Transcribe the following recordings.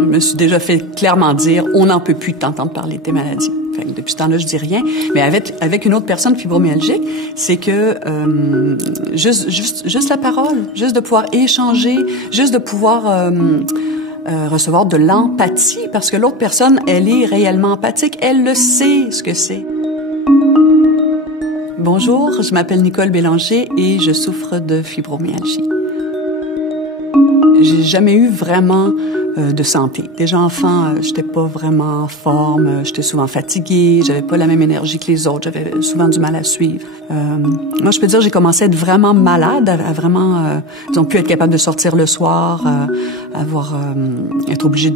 Je me suis déjà fait clairement dire, on n'en peut plus de t'entendre parler de tes maladies. Fait que depuis ce temps-là, je dis rien. Mais avec une autre personne fibromyalgique, c'est que juste la parole, juste de pouvoir échanger, juste de pouvoir recevoir de l'empathie, parce que l'autre personne, elle est réellement empathique, elle le sait ce que c'est. Bonjour, je m'appelle Nicole Bélanger et je souffre de fibromyalgie. J'ai jamais eu vraiment de santé. Déjà enfant, j'étais pas vraiment en forme, j'étais souvent fatiguée, j'avais pas la même énergie que les autres, j'avais souvent du mal à suivre. Moi, je peux dire, j'ai commencé à être vraiment malade, à vraiment, disons, plus être capable de sortir le soir, être obligée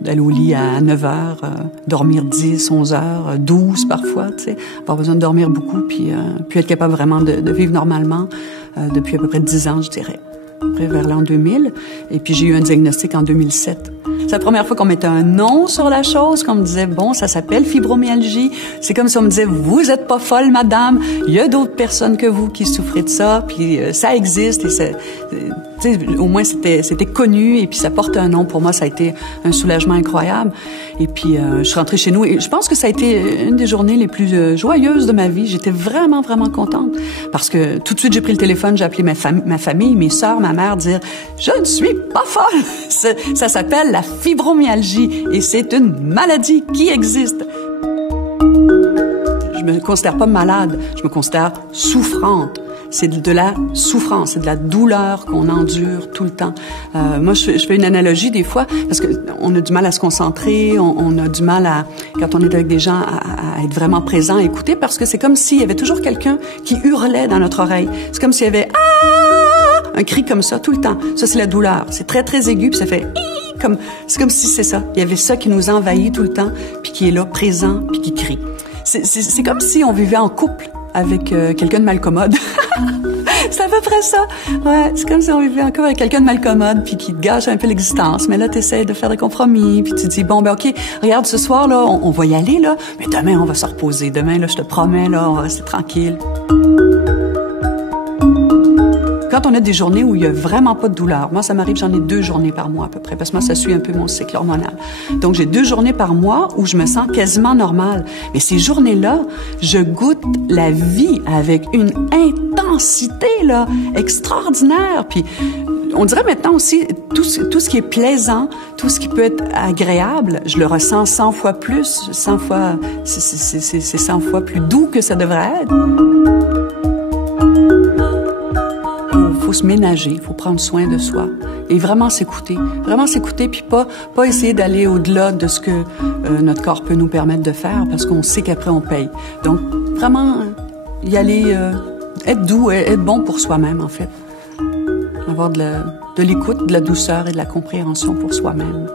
d'aller au lit à 9 heures, dormir 10, 11 heures, 12 parfois, tu sais, avoir besoin de dormir beaucoup, puis être capable vraiment de vivre normalement depuis à peu près 10 ans, je dirais. Après, vers l'an 2000. Et puis, j'ai eu un diagnostic en 2007. C'est la première fois qu'on mettait un nom sur la chose, qu'on me disait, bon, ça s'appelle fibromyalgie. C'est comme si on me disait, vous êtes pas folle, madame. Il y a d'autres personnes que vous qui souffrez de ça, puis ça existe et ça, au moins c'était connu et puis ça porte un nom. Pour moi, ça a été un soulagement incroyable. Et puis, je suis rentrée chez nous et je pense que ça a été une des journées les plus joyeuses de ma vie. J'étais vraiment, vraiment contente parce que tout de suite, j'ai pris le téléphone, j'ai appelé ma famille, mes sœurs, ma mère, dire, je ne suis pas folle. Ça s'appelle la fibromyalgie et c'est une maladie qui existe. Je me considère pas malade, je me considère souffrante. C'est de la souffrance, c'est de la douleur qu'on endure tout le temps. Moi, je fais une analogie des fois parce que on a du mal à se concentrer, on a du mal à, quand on est avec des gens, à être vraiment présent, à écouter, parce que c'est comme s'il y avait toujours quelqu'un qui hurlait dans notre oreille. C'est comme s'il y avait un cri comme ça tout le temps. Ça, c'est la douleur. C'est très, très aigu, puis ça fait c'est comme si c'est ça. Il y avait ça qui nous envahit tout le temps, puis qui est là, présent, puis qui crie. C'est comme si on vivait en couple avec quelqu'un de malcommode. C'est à peu près ça. Ouais, c'est comme si on vivait encore avec quelqu'un de malcommode puis qui te gâche un peu l'existence. Mais là, t'essaies de faire des compromis puis tu dis, bon, ben OK, regarde, ce soir, là, on va y aller, là, mais demain, on va se reposer. Demain, là, je te promets, là, on va rester tranquille. Quand on a des journées où il y a vraiment pas de douleur, moi, ça m'arrive, j'en ai 2 journées par mois à peu près, parce que moi, ça suit un peu mon cycle hormonal. Donc, j'ai 2 journées par mois où je me sens quasiment normale. Mais ces journées-là, je goûte la vie avec une intensité, là, extraordinaire. Puis, on dirait maintenant aussi, tout ce qui est plaisant, tout ce qui peut être agréable, je le ressens 100 fois plus, 100 fois, c'est 100 fois plus doux que ça devrait être. Il faut se ménager, il faut prendre soin de soi et vraiment s'écouter puis pas essayer d'aller au-delà de ce que notre corps peut nous permettre de faire parce qu'on sait qu'après on paye. Donc vraiment y aller, être doux, être bon pour soi-même en fait, avoir de l'écoute, de la douceur et de la compréhension pour soi-même.